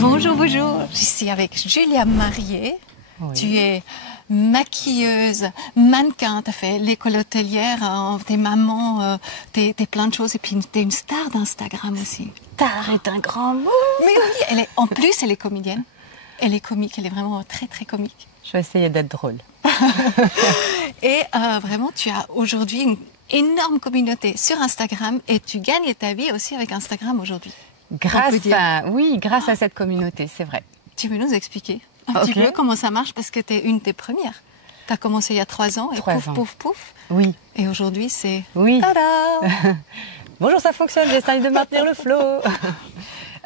Bonjour, bonjour. Je suis avec Julia Marié. Oui. Tu es maquilleuse, mannequin, tu as fait l'école hôtelière, t'es maman, t'es plein de choses et puis t'es une star d'Instagram aussi. Star est un grand mot. Mais oui, en plus elle est comédienne. Elle est comique, elle est vraiment très très comique. Je vais essayer d'être drôle. Et vraiment, tu as aujourd'hui une énorme communauté sur Instagram et tu gagnes ta vie aussi avec Instagram aujourd'hui. Grâce à cette communauté, c'est vrai. Tu veux nous expliquer un petit peu comment ça marche parce que tu es une des premières. Tu as commencé il y a 3 ans et pouf. Oui. Et aujourd'hui, c'est... Oui. Tada. Bonjour, ça fonctionne, j'essaye de maintenir le flow.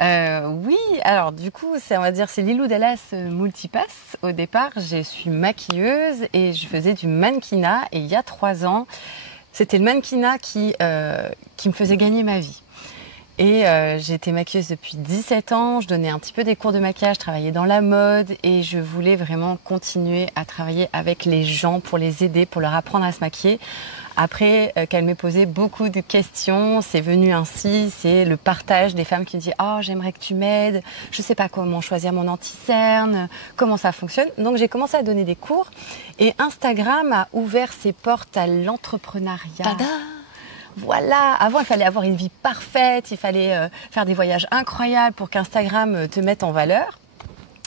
Oui, alors du coup, on va dire c'est Lilou Dallas Multipass. Au départ, je suis maquilleuse et je faisais du mannequinat. Et il y a 3 ans, c'était le mannequinat qui me faisait gagner ma vie. Et j'ai été maquilleuse depuis 17 ans, je donnais un petit peu des cours de maquillage, je travaillais dans la mode et je voulais vraiment continuer à travailler avec les gens pour les aider, pour leur apprendre à se maquiller. Après qu'elle m'ait posé beaucoup de questions, c'est venu ainsi, c'est le partage des femmes qui me disent « Oh, j'aimerais que tu m'aides, je ne sais pas comment choisir mon anti-cerne, comment ça fonctionne ». Donc j'ai commencé à donner des cours et Instagram a ouvert ses portes à l'entrepreneuriat. Tada. Voilà, avant il fallait avoir une vie parfaite, il fallait faire des voyages incroyables pour qu'Instagram te mette en valeur.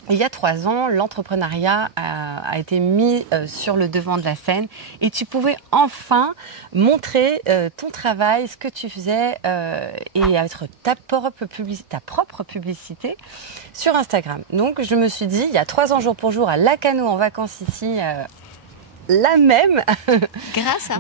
Et il y a 3 ans, l'entrepreneuriat a été mis sur le devant de la scène et tu pouvais enfin montrer ton travail, ce que tu faisais et être ta propre publicité sur Instagram. Donc je me suis dit, il y a 3 ans jour pour jour à Lacano en vacances ici, la même. Grâce à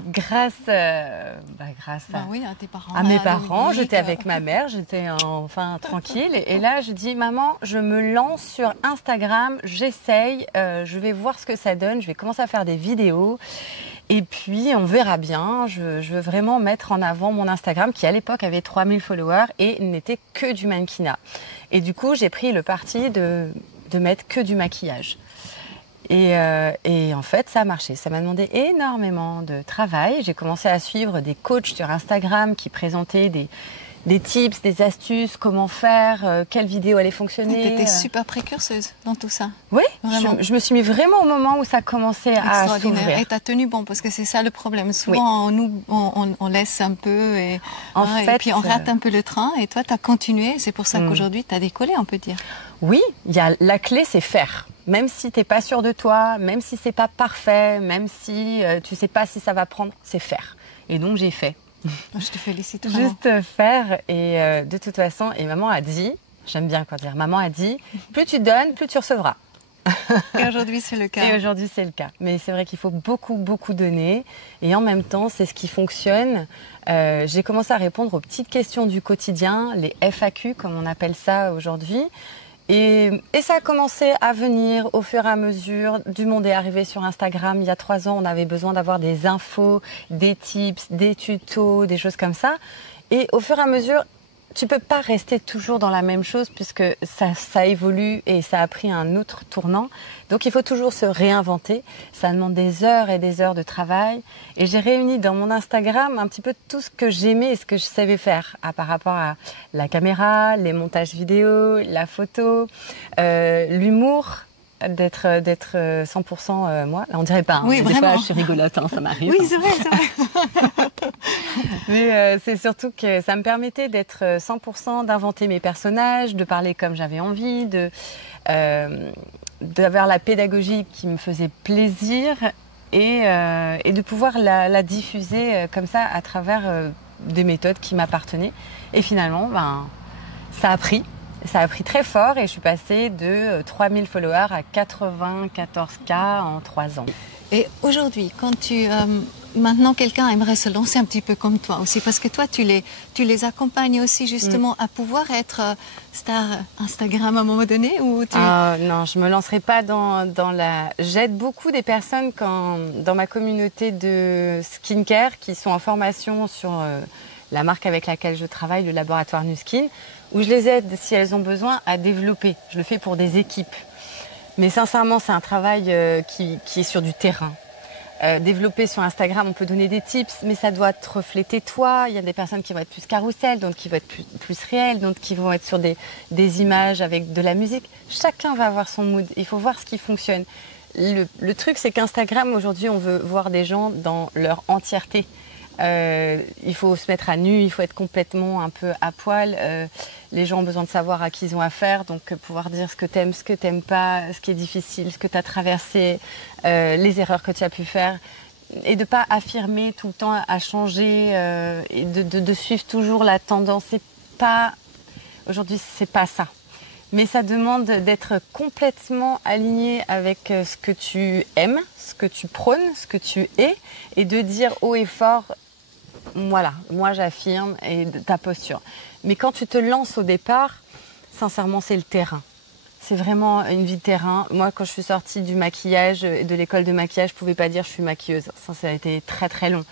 tes parents. À mes parents, j'étais avec ma mère, j'étais enfin tranquille. Et là, je dis, maman, je me lance sur Instagram, j'essaye, je vais voir ce que ça donne, je vais commencer à faire des vidéos. Et puis, on verra bien. Je veux vraiment mettre en avant mon Instagram qui, à l'époque, avait 3000 followers et n'était que du mannequinat. Et du coup, j'ai pris le parti de mettre que du maquillage. Et en fait, ça a marché. Ça m'a demandé énormément de travail. J'ai commencé à suivre des coachs sur Instagram qui présentaient des tips, des astuces, comment faire, quelle vidéo allait fonctionner. Tu étais super précurseuse dans tout ça. Oui, je me suis mis vraiment au moment où ça commençait à s'ouvrir. Et tu as tenu bon, parce que c'est ça le problème. Souvent, on laisse un peu et puis on rate un peu le train. Et toi, tu as continué. C'est pour ça qu'aujourd'hui, tu as décollé, on peut dire. Oui, la clé, c'est faire. Même si tu n'es pas sûr de toi, même si c'est pas parfait, même si tu sais pas si ça va prendre, c'est faire. Et donc, j'ai fait. Je te félicite vraiment. Juste faire. Et de toute façon, et maman a dit, j'aime bien quand dire, maman a dit, plus tu donnes, plus tu recevras. Et aujourd'hui, c'est le cas. Et aujourd'hui, c'est le cas. Mais c'est vrai qu'il faut beaucoup, beaucoup donner. Et en même temps, c'est ce qui fonctionne. J'ai commencé à répondre aux petites questions du quotidien, les FAQ, comme on appelle ça aujourd'hui. Et ça a commencé à venir au fur et à mesure. Du monde est arrivé sur Instagram. Il y a 3 ans, on avait besoin d'avoir des infos, des tips, des tutos, des choses comme ça. Et au fur et à mesure, tu peux pas rester toujours dans la même chose puisque ça évolue et ça a pris un autre tournant. Donc il faut toujours se réinventer. Ça demande des heures et des heures de travail. Et j'ai réuni dans mon Instagram un petit peu tout ce que j'aimais et ce que je savais faire par rapport à la caméra, les montages vidéo, la photo, l'humour. D'être 100% moi. Là, on dirait pas. Oui, des vraiment. fois, je suis rigolote, ça m'arrive. Oui, c'est vrai. Mais c'est surtout que ça me permettait d'être 100%, d'inventer mes personnages, de parler comme j'avais envie, d'avoir la pédagogie qui me faisait plaisir et de pouvoir la diffuser comme ça à travers des méthodes qui m'appartenaient. Et finalement, ça a pris. Ça a pris très fort et je suis passée de 3000 followers à 94K en 3 ans. Et aujourd'hui, quand maintenant quelqu'un aimerait se lancer un petit peu comme toi aussi, parce que toi tu les accompagnes aussi justement à pouvoir être star Instagram à un moment donné ou non, je me lancerai pas dans la... J'aide beaucoup des personnes dans ma communauté de skincare qui sont en formation sur la marque avec laquelle je travaille, le laboratoire Nuskin, où je les aide, si elles ont besoin, à développer. Je le fais pour des équipes. Mais sincèrement, c'est un travail qui est sur du terrain. développer sur Instagram, on peut donner des tips, mais ça doit te refléter toi. Il y a des personnes qui vont être plus carrousel, d'autres qui vont être plus réelles, d'autres qui vont être sur des images avec de la musique. Chacun va avoir son mood. Il faut voir ce qui fonctionne. Le truc, c'est qu'Instagram, aujourd'hui, on veut voir des gens dans leur entièreté. Il faut se mettre à nu, il faut être complètement un peu à poil. Les gens ont besoin de savoir à qui ils ont affaire, donc pouvoir dire ce que t'aimes pas, ce qui est difficile, ce que tu as traversé, les erreurs que tu as pu faire. Et de ne pas affirmer tout le temps à changer et de suivre toujours la tendance. Aujourd'hui, c'est pas ça. Mais ça demande d'être complètement aligné avec ce que tu aimes, ce que tu prônes, ce que tu es, et de dire haut et fort, voilà, moi j'affirme, et ta posture. Mais quand tu te lances au départ, sincèrement, c'est le terrain. C'est vraiment une vie de terrain. Moi, quand je suis sortie du maquillage, de l'école de maquillage, je ne pouvais pas dire je suis maquilleuse. Ça a été très très long.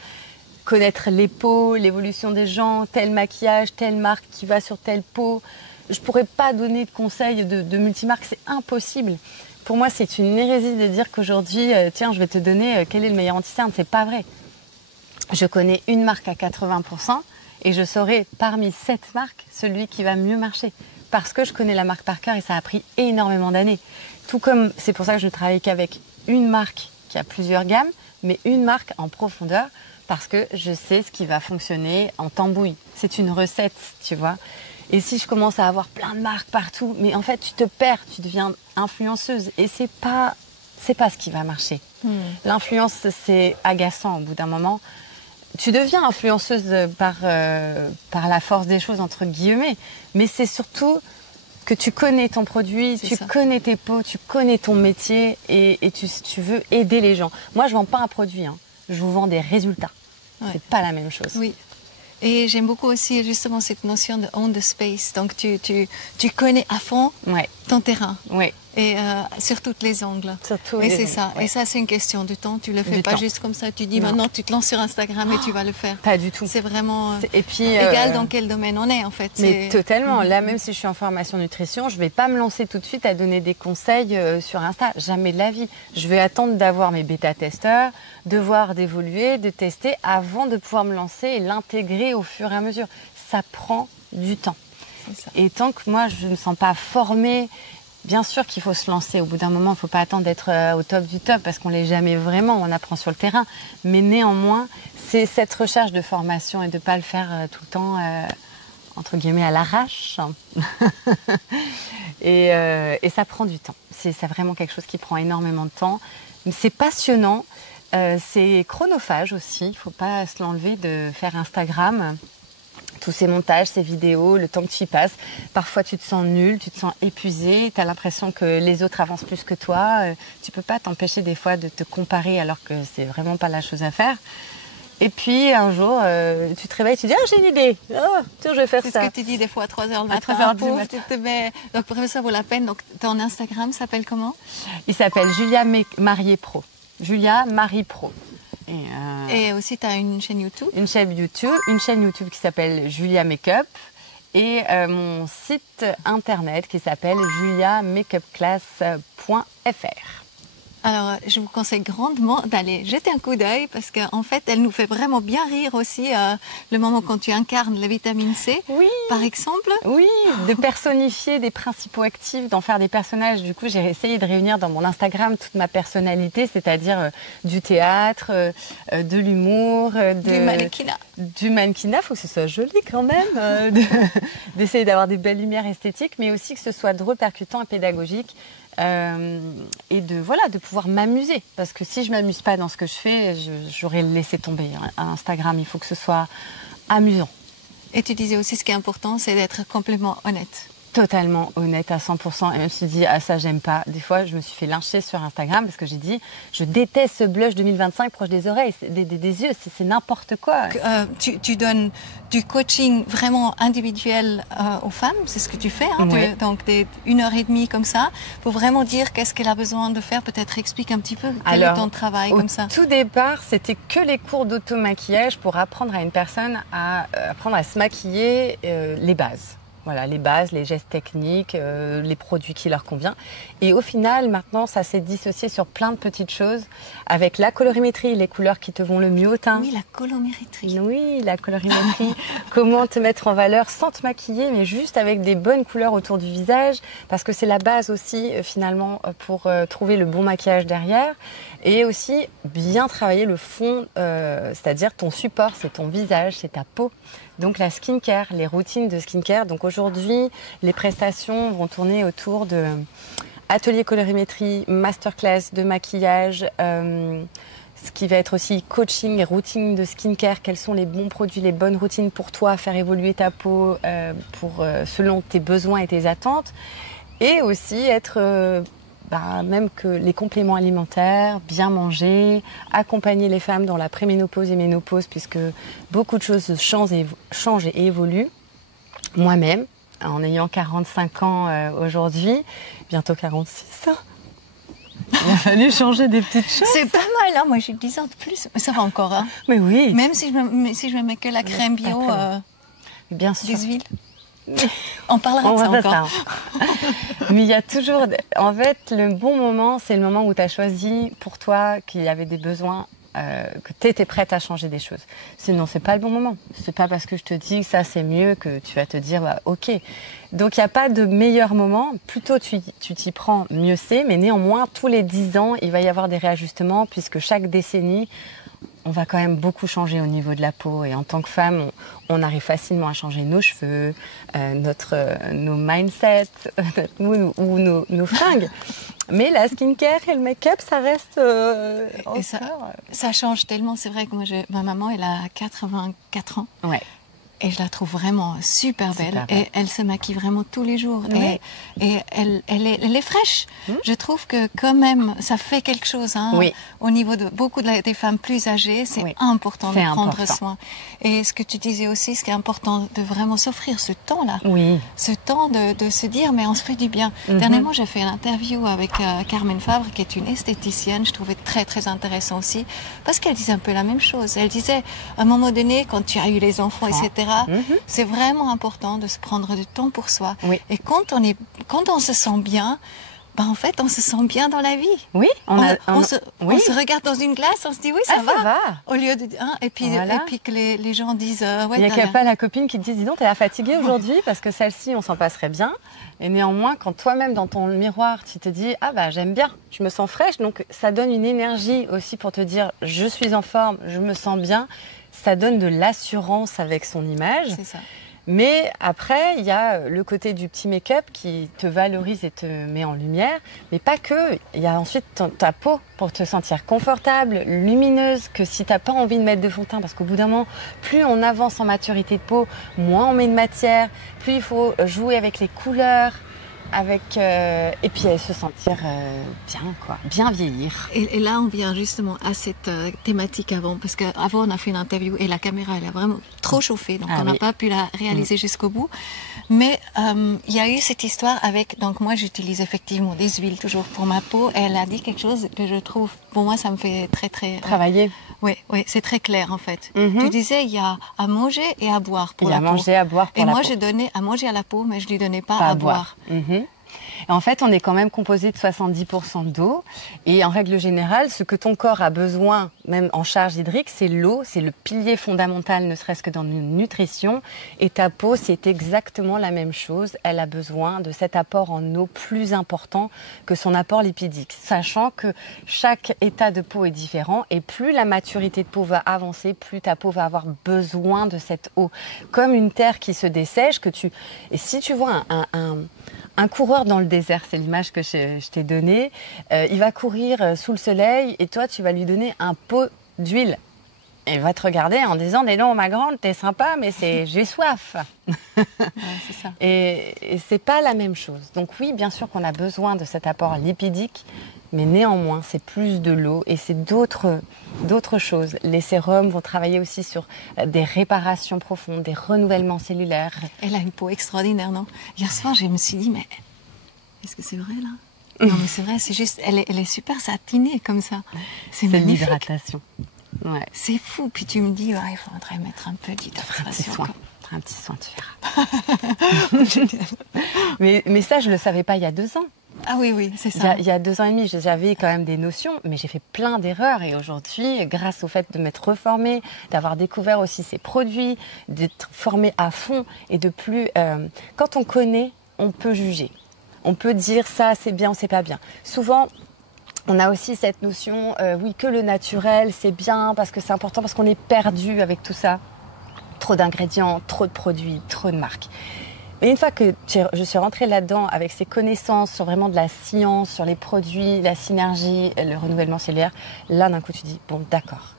Connaître les peaux, l'évolution des gens, tel maquillage, telle marque qui va sur telle peau. Je ne pourrais pas donner de conseils de multimarques, c'est impossible. Pour moi, c'est une hérésie de dire qu'aujourd'hui, tiens, je vais te donner quel est le meilleur anti-cerne. C'est pas vrai. Je connais une marque à 80% et je saurai parmi cette marque celui qui va mieux marcher. Parce que je connais la marque par cœur et ça a pris énormément d'années. Tout comme, c'est pour ça que je ne travaille qu'avec une marque qui a plusieurs gammes, mais une marque en profondeur, parce que je sais ce qui va fonctionner en tambouille. C'est une recette, tu vois. Et si je commence à avoir plein de marques partout, mais en fait, tu te perds, tu deviens influenceuse. Et c'est pas ce qui va marcher. L'influence, c'est agaçant au bout d'un moment. Tu deviens influenceuse par la force des choses, entre guillemets. Mais c'est surtout que tu connais ton produit, tu connais tes peaux, tu connais ton métier et tu veux aider les gens. Moi, je ne vends pas un produit, hein. Je vous vends des résultats. Ouais. C'est pas la même chose. Oui. Et j'aime beaucoup aussi justement cette notion de own the space. Donc tu connais à fond ton terrain. Oui. Et sur toutes les angles. Surtout. Et c'est ça. Ouais. Et ça, c'est une question de temps. Tu le fais pas juste comme ça. Tu dis maintenant, tu te lances sur Instagram et tu vas le faire. Pas du tout. C'est vraiment et puis, égal dans quel domaine on est en fait. Mais totalement. Là, même si je suis en formation nutrition, je vais pas me lancer tout de suite à donner des conseils sur Insta. Jamais de la vie. Je vais attendre d'avoir mes bêta-testeurs, de voir d'évoluer, de tester avant de pouvoir me lancer et l'intégrer au fur et à mesure. Ça prend du temps. Ça. Et tant que moi, je ne me sens pas formée. Bien sûr qu'il faut se lancer. Au bout d'un moment, il ne faut pas attendre d'être au top du top parce qu'on ne l'est jamais vraiment. On apprend sur le terrain. Mais néanmoins, c'est cette recherche de formation et de ne pas le faire tout le temps, entre guillemets, à l'arrache. et ça prend du temps. C'est vraiment quelque chose qui prend énormément de temps. C'est passionnant. C'est chronophage aussi. Il ne faut pas se l'enlever de faire Instagram. Tous ces montages, ces vidéos, le temps que tu y passes. Parfois, tu te sens nul, tu te sens épuisé, tu as l'impression que les autres avancent plus que toi. Tu ne peux pas t'empêcher des fois de te comparer alors que c'est vraiment pas la chose à faire. Et puis, un jour, tu te réveilles, tu dis « Ah, j'ai une idée, je vais faire ça ». C'est ce que tu dis des fois à 3h du matin. À 3h du matin. Tu te mets... Donc, pour ça vaut la peine. Donc, ton Instagram s'appelle comment? Il s'appelle Julia Marié Pro. Julia Marie Pro. Et aussi, tu as une chaîne YouTube? Une chaîne YouTube qui s'appelle Julia Makeup et mon site internet qui s'appelle juliamakeupclass.fr. Alors, je vous conseille grandement d'aller jeter un coup d'œil parce qu'en fait, elle nous fait vraiment bien rire aussi le moment quand tu incarnes la vitamine C, par exemple. Oui, de personnifier des principaux actifs, d'en faire des personnages. Du coup, j'ai essayé de réunir dans mon Instagram toute ma personnalité, c'est-à-dire du théâtre, de l'humour, du mannequinat. Du mannequinat, il faut que ce soit joli quand même, d'essayer d'avoir des belles lumières esthétiques, mais aussi que ce soit drôle, percutant et pédagogique. Et de pouvoir m'amuser parce que si je m'amuse pas dans ce que je fais, j'aurais laissé tomber. Instagram, il faut que ce soit amusant. Et tu disais aussi ce qui est important, c'est d'être complètement honnête. Totalement honnête à 100%. Et je me suis dit, ça j'aime pas. Des fois, je me suis fait lyncher sur Instagram parce que j'ai dit, je déteste ce blush 2025 proche des oreilles, des yeux, c'est n'importe quoi. Tu donnes du coaching vraiment individuel aux femmes, c'est ce que tu fais, hein, oui. Donc 1h30 comme ça, pour vraiment dire qu'est-ce qu'elle a besoin de faire. Peut-être explique un petit peu quel est ton travail comme ça. Au tout départ, c'était que les cours d'auto-maquillage pour apprendre à une personne à apprendre à se maquiller les bases. Voilà, les bases, les gestes techniques, les produits qui leur conviennent. Et au final, maintenant, ça s'est dissocié sur plein de petites choses avec la colorimétrie, les couleurs qui te vont le mieux au teint. Oui, la colorimétrie. Oui, la colorimétrie. Comment te mettre en valeur sans te maquiller, mais juste avec des bonnes couleurs autour du visage, parce que c'est la base aussi, finalement, pour trouver le bon maquillage derrière. Et aussi, bien travailler le fond, c'est-à-dire ton support, c'est ton visage, c'est ta peau. Donc la skincare, les routines de skincare. Donc aujourd'hui, les prestations vont tourner autour de atelier colorimétrie, masterclass de maquillage, ce qui va être aussi coaching et routine de skincare. Quels sont les bons produits, les bonnes routines pour toi, faire évoluer ta peau selon tes besoins et tes attentes. Et aussi être... même que les compléments alimentaires, bien manger, accompagner les femmes dans la préménopause et ménopause, puisque beaucoup de choses changent et évoluent. Moi-même, en ayant 45 ans aujourd'hui, bientôt 46, il a fallu changer des petites choses. C'est pas mal, hein. Moi j'ai 10 ans de plus, mais ça va encore. Hein. Mais oui. Même si je me mets que la crème bio, bien sûr. des huiles. On parlera de ça encore. Mais il y a toujours... En fait, le bon moment, c'est le moment où tu as choisi pour toi qu'il y avait des besoins, que tu étais prête à changer des choses. Sinon, c'est pas le bon moment. C'est pas parce que je te dis que ça, c'est mieux que tu vas te dire, bah, ok. Donc, il n'y a pas de meilleur moment. Plutôt tu t'y prends, mieux c'est. Mais néanmoins, tous les 10 ans, il va y avoir des réajustements puisque chaque décennie, on va quand même beaucoup changer au niveau de la peau. Et en tant que femme, on arrive facilement à changer nos cheveux, nos mindsets, notre mood ou nos fringues. Mais la skincare et le make-up, ça reste et ça change tellement. C'est vrai que ma maman, elle a 84 ans. Ouais. Et je la trouve vraiment super belle. Et elle se maquille vraiment tous les jours. Oui. Et elle est fraîche. Je trouve que quand même, ça fait quelque chose. Hein, oui. Au niveau de beaucoup des femmes plus âgées, c'est important de prendre soin. Et ce que tu disais aussi, ce qui est important, de vraiment s'offrir ce temps-là. Oui. Ce temps de se dire, mais on se fait du bien. Dernièrement, j'ai fait une interview avec Carmen Fabre, qui est une esthéticienne. Je trouvais très, très intéressant aussi. Parce qu'elle disait un peu la même chose. Elle disait, à un moment donné, quand tu as eu les enfants, etc., c'est vraiment important de se prendre du temps pour soi. Oui. Et quand on se sent bien, en fait, on se sent bien dans la vie. Oui. On se regarde dans une glace, on se dit oui, ça va. Au lieu de et puis que les gens disent il n'y a pas la copine qui te dit dis donc, t'es là fatiguée aujourd'hui parce que celle-ci, on s'en passerait bien. Et néanmoins, quand toi-même dans ton miroir, tu te dis ah bah j'aime bien, je me sens fraîche, donc ça donne une énergie aussi pour te dire je suis en forme, je me sens bien. Ça donne de l'assurance avec son image. C'est ça. Mais après, il y a le côté du petit make-up qui te valorise et te met en lumière. Mais pas que. Il y a ensuite ta peau pour te sentir confortable, lumineuse, que si tu n'as pas envie de mettre de fond de teint, parce qu'au bout d'un moment, plus on avance en maturité de peau, moins on met de matière, plus il faut jouer avec les couleurs, et puis se sentir bien vieillir. Et là, on vient justement à cette thématique avant, parce qu'avant, on a fait une interview et la caméra, elle a vraiment trop chauffé, donc on n'a pas pu la réaliser jusqu'au bout. Mais il y a eu cette histoire avec, donc moi, j'utilise effectivement des huiles toujours pour ma peau, et elle a dit quelque chose que je trouve, pour moi, ça me fait très, très... Travailler. Oui, c'est très clair en fait. Tu disais, il y a à manger et à boire pour la peau. Il y a à manger et à boire pour la peau. Et moi, je donnais à manger à la peau, mais je ne lui donnais pas à boire. Et en fait, on est quand même composé de 70% d'eau. Et en règle générale, ce que ton corps a besoin, même en charge hydrique, c'est l'eau. C'est le pilier fondamental, ne serait-ce que dans une nutrition. Et ta peau, c'est exactement la même chose. Elle a besoin de cet apport en eau plus important que son apport lipidique. Sachant que chaque état de peau est différent. Et plus la maturité de peau va avancer, plus ta peau va avoir besoin de cette eau. Comme une terre qui se dessèche, et si tu vois un coureur dans le désert, c'est l'image que je t'ai donnée. Il va courir sous le soleil et toi, tu vas lui donner un pot d'huile. Il va te regarder en disant « Dis donc, ma grande, t'es sympa, mais j'ai soif. » c'est ça. Et c'est pas la même chose. Donc oui, bien sûr qu'on a besoin de cet apport lipidique, mais néanmoins, c'est plus de l'eau et c'est d'autres choses. Les sérums vont travailler aussi sur des réparations profondes, des renouvellements cellulaires. Elle a une peau extraordinaire, non? Hier soir, je me suis dit, mais est-ce que c'est vrai, là? Non, mais c'est vrai, c'est juste, elle est super satinée comme ça. C'est magnifique. L'hydratation. Ouais. C'est fou. Puis tu me dis, il faudrait mettre un peu d'hydratation. ferai un petit soin, tu verras. mais ça, je ne le savais pas il y a 2 ans. Ah oui, oui, c'est ça. Il y a 2 ans et demi, j'avais quand même des notions, mais j'ai fait plein d'erreurs. Et aujourd'hui, grâce au fait de m'être reformée, d'avoir découvert aussi ces produits, d'être formée à fond et de plus... quand on connaît, on peut juger. On peut dire ça, c'est bien, c'est pas bien. Souvent, on a aussi cette notion, oui, que le naturel, c'est bien, parce que c'est important, parce qu'on est perdu avec tout ça. Trop d'ingrédients, trop de produits, trop de marques. Mais une fois que je suis rentrée là-dedans avec ces connaissances sur vraiment de la science, sur les produits, la synergie, le renouvellement cellulaire, là d'un coup tu dis bon d'accord.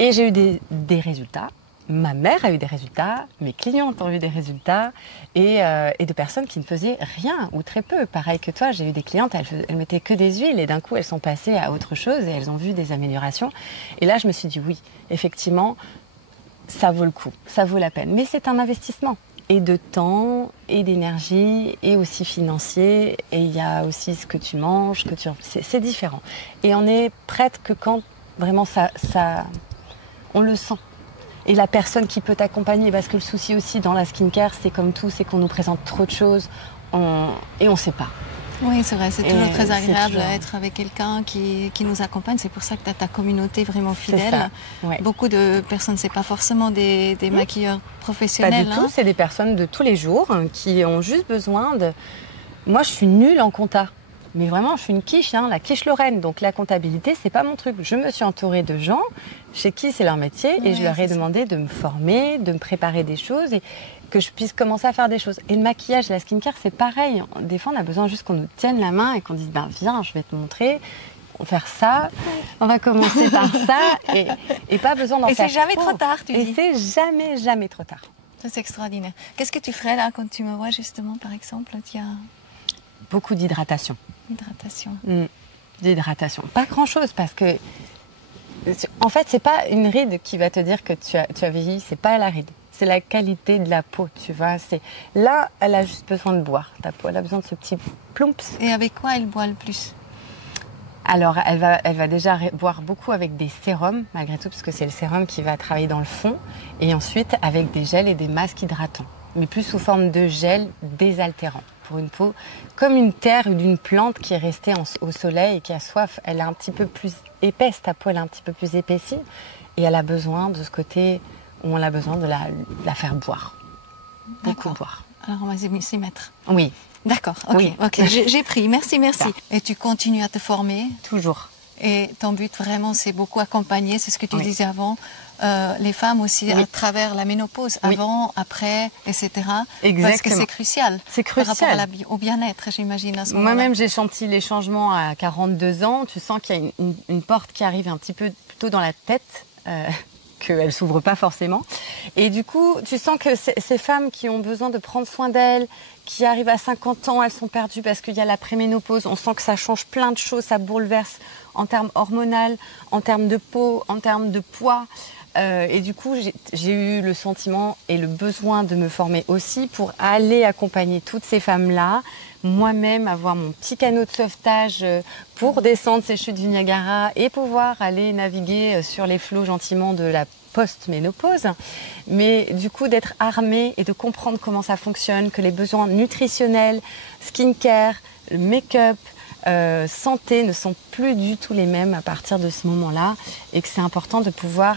Et j'ai eu des résultats. Ma mère a eu des résultats, mes clientes ont eu des résultats et de personnes qui ne faisaient rien ou très peu. Pareil que toi, j'ai eu des clientes, elles mettaient que des huiles et d'un coup elles sont passées à autre chose et elles ont vu des améliorations. Et là je me suis dit oui, effectivement, ça vaut le coup, ça vaut la peine. Mais c'est un investissement. Et de temps, et d'énergie, et aussi financier. Et il y a aussi ce que tu manges, c'est différent. Et on est prête que quand vraiment on le sent. Et la personne qui peut t'accompagner, parce que le souci aussi dans la skincare, c'est comme tout, c'est qu'on nous présente trop de choses et on ne sait pas. Oui, c'est vrai, c'est toujours très agréable d'être avec quelqu'un qui nous accompagne. C'est pour ça que tu as ta communauté vraiment fidèle. Ouais. Beaucoup de personnes, ce n'est pas forcément des maquilleurs professionnels. Pas du tout, c'est des personnes de tous les jours qui ont juste besoin de... Moi, je suis nulle en compta. Mais vraiment, je suis une quiche, la quiche Lorraine. Donc la comptabilité, c'est pas mon truc. Je me suis entourée de gens chez qui c'est leur métier et je leur ai demandé de me former, de me préparer des choses et que je puisse commencer à faire des choses. Et le maquillage, la skincare, c'est pareil. Des fois, on a besoin juste qu'on nous tienne la main et qu'on dise viens, je vais te montrer. On va faire ça, on va commencer par ça et pas besoin d'en faire. Et c'est jamais trop tard, tu dis. Et c'est jamais, jamais trop tard. Ça, c'est extraordinaire. Qu'est-ce que tu ferais là quand tu me vois justement, par exemple? Beaucoup d'hydratation. D'hydratation. Pas grand-chose parce que, en fait, c'est pas une ride qui va te dire que tu as vieilli, c'est pas la ride. C'est la qualité de la peau, tu vois. Là, elle a juste besoin de boire. Ta peau, elle a besoin de ce petit plumps. Et avec quoi elle boit le plus? Alors, elle va déjà boire beaucoup avec des sérums, malgré tout, parce que c'est le sérum qui va travailler dans le fond. Et ensuite, avec des gels et des masques hydratants. Mais plus sous forme de gel désaltérant. Pour une peau comme une terre ou d'une plante qui est restée au soleil et qui a soif. Elle est un petit peu plus épaisse, ta peau elle est un petit peu plus épaissie. Et elle a besoin de ce côté où on a besoin de la faire boire. Beaucoup boire. Alors on va s'y mettre. Oui. D'accord, ok. Oui. Okay. J'ai pris, merci. Ça. Et tu continues à te former? Toujours. Et ton but vraiment c'est beaucoup accompagner, c'est ce que tu disais avant, les femmes aussi à travers la ménopause, avant, après, etc. Exactement. Parce que c'est crucial. C'est crucial. Par rapport au bien-être, j'imagine, à ce moment-là. Moi-même, j'ai senti les changements à 42 ans. Tu sens qu'il y a une porte qui arrive un petit peu plutôt dans la tête, qu'elle ne s'ouvre pas forcément. Et du coup, tu sens que ces femmes qui ont besoin de prendre soin d'elles, qui arrivent à 50 ans, elles sont perdues parce qu'il y a la préménopause. On sent que ça change plein de choses, ça bouleverse en termes hormonaux, en termes de peau, en termes de poids. Et du coup, j'ai eu le sentiment et le besoin de me former aussi pour aller accompagner toutes ces femmes-là, moi-même avoir mon petit canot de sauvetage pour descendre ces chutes du Niagara et pouvoir aller naviguer sur les flots gentiment de la post-ménopause. Mais du coup, d'être armée et de comprendre comment ça fonctionne, que les besoins nutritionnels, skincare, make-up, santé ne sont plus du tout les mêmes à partir de ce moment-là et que c'est important de pouvoir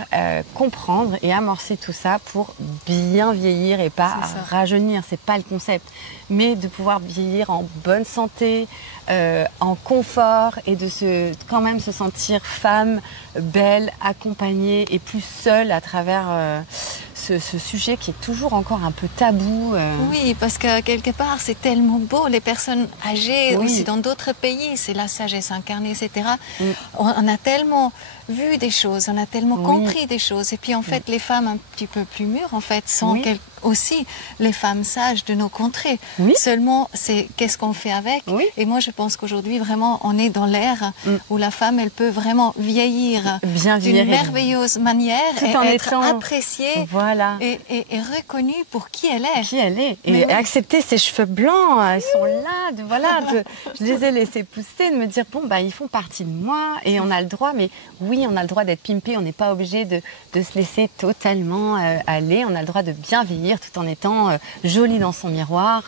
comprendre et amorcer tout ça pour bien vieillir et pas rajeunir, c'est pas le concept, mais de pouvoir vieillir en bonne santé, en confort et de quand même se sentir femme, belle, accompagnée et plus seule à travers ce sujet qui est toujours encore un peu tabou. Oui, parce que quelque part, c'est tellement beau. Les personnes âgées, aussi dans d'autres pays, c'est la sagesse incarnée, etc. On a tellement vu des choses, on a tellement compris des choses. Et puis, en fait, les femmes un petit peu plus mûres, en fait, sont aussi les femmes sages de nos contrées. Seulement, c'est qu'est-ce qu'on fait avec. Et moi, je pense qu'aujourd'hui, vraiment, on est dans l'ère où la femme, elle peut vraiment vieillir d'une merveilleuse manière et être appréciée et reconnue pour qui elle est. Qui elle est. Et accepter ses cheveux blancs, ils sont là. Je les ai laissés pousser, de me dire, bon, ils font partie de moi et on a le droit, mais oui, oui, on a le droit d'être pimpé, on n'est pas obligé de se laisser totalement aller. On a le droit de bien vieillir tout en étant joli dans son miroir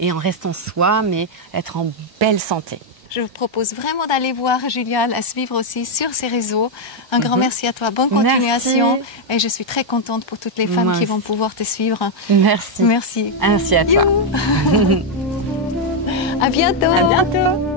et en restant soi, mais être en belle santé. Je vous propose vraiment d'aller voir Julia, à suivre aussi sur ses réseaux. Un grand merci à toi, bonne continuation. Merci. Et je suis très contente pour toutes les femmes qui vont pouvoir te suivre. Merci. Merci. Merci à toi. À bientôt. À bientôt.